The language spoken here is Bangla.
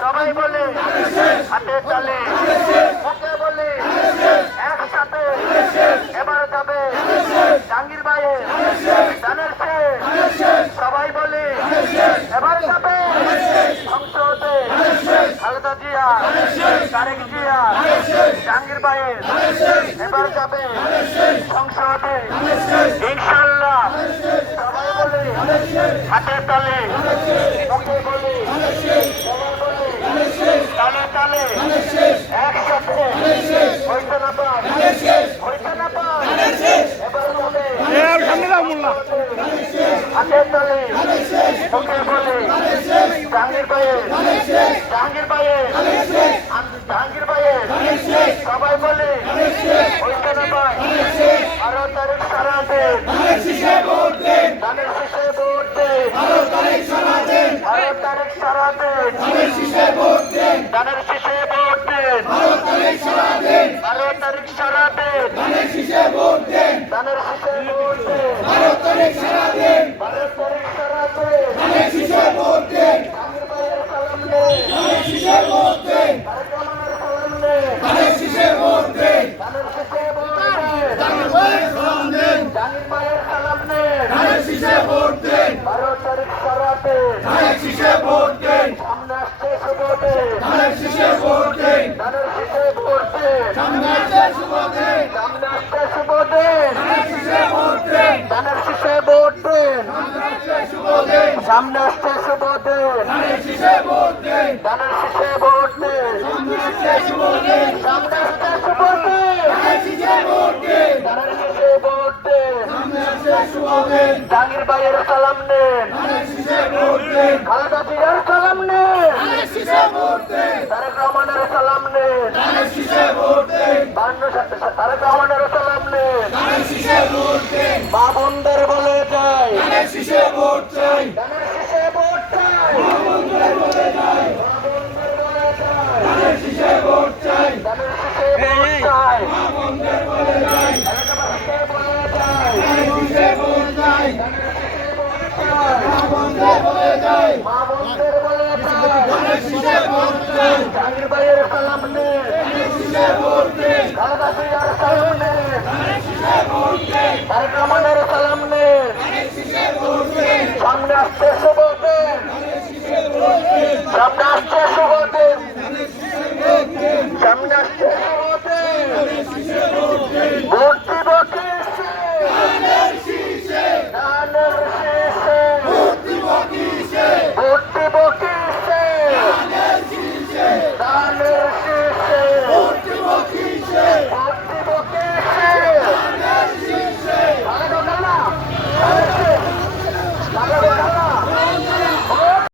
সবাই বলে হাতে তালে মুখে বলে একসাথে এবার যাবে জাহাঙ্গীর ভাইয়ের ধানের শেষ। সবাই বলে এবার যাবে সংসদে খালেদা জিয়া, তারেক জিয়া, জাহাঙ্গীর ভাইয়ের এবার যাবে সংসদে ইনশাল্লাহ। সবাই বলে হাতে তালে মুখে বলে তালে তালে একসাথে হইতে না পার হইতে না পার এবার বলে হাতে তালে মুখে বলে জাহাঙ্গীর ভাইয়ের জাহাঙ্গীর ভাইয়ের জাহাঙ্গীর ভাইয়ের সবাই বলে হইতে না পার আরো তারিখ সারা দেন ধানের শীষে ভোট দেন আরো তারিখ সারা দেন ধানের শীষে ভোট দেন আরো তারিখ সারা দেন আরো তারিখ সারা দেন ধানের শীষে ভোট দেন আরো তারিখ সারা দেন ধানের শীষে ভোট দেন ধানের শীষে ভোট দেন ধানের শীষে ভোট দেন জাহাঙ্গীর ভাইয়ের সালাম নেন ধানের শীষে ভোট দেন 12 তারিখ সারা দেন ধানের শীষে ভোট দেন সামনে আসছে শুভ দেন ধানের শীষে ভোট দেন ধানের শীষে ভোট দেন সামনে আসছে শুভ দেন সামনে আসছে শুভ দেন ধানের শীষে ভোট দেন ধানের শীষে ভোট দেন সামনে আসছে শুভ দেন ধানের শীষে ভোট দেন ধানের শীষে ভোট দেন সামনে আসছে শুভ দেন সামনে আসছে শুভ দেন ধানের শীষে ভোট দেন ধানের শীষে ভোট দেন সামনে আসছে শুভ দেন জাহাঙ্গীর ভাইয়ের সালাম নেন ধানের শীষে ভোট দেন খালেদা জিয়ার সালাম নেন ধানের শীষে ভোট দেন তারেক রহমানের সালাম নেন ধানের শীষে ভোট দেন তারেক রহমানের সালাম নেন ধানের শীষে ভোট দেন মা বোনদের বলে যায় ধানের শীষে ভোট চাই ধানের শীষে ভোট চাই মা বোনদের বলে যায় মা বোনদের বলে যায় ধানের শীষে ভোট চাই ধানের শীষে ভোট চাই মা বোনদের বলে যায় এলাকাবাসীদের বলে যায় ধানের শীষে ভোট চাই ধানের শীষে ভোট চাই মা বোনদের বলে যায় মা বোনদের বলে যায় ধানের শীষে ভোট চাই জাহাঙ্গীর ভাইয়ের সালাম নেন ধানের শীষে ভোট দেন খালেদা জিয়ার সালাম নেন ধানের শীষে ভোট দেন তারেক রহমানের সালাম নেন ধানের শীষে ভোট দেন সামনে আসছে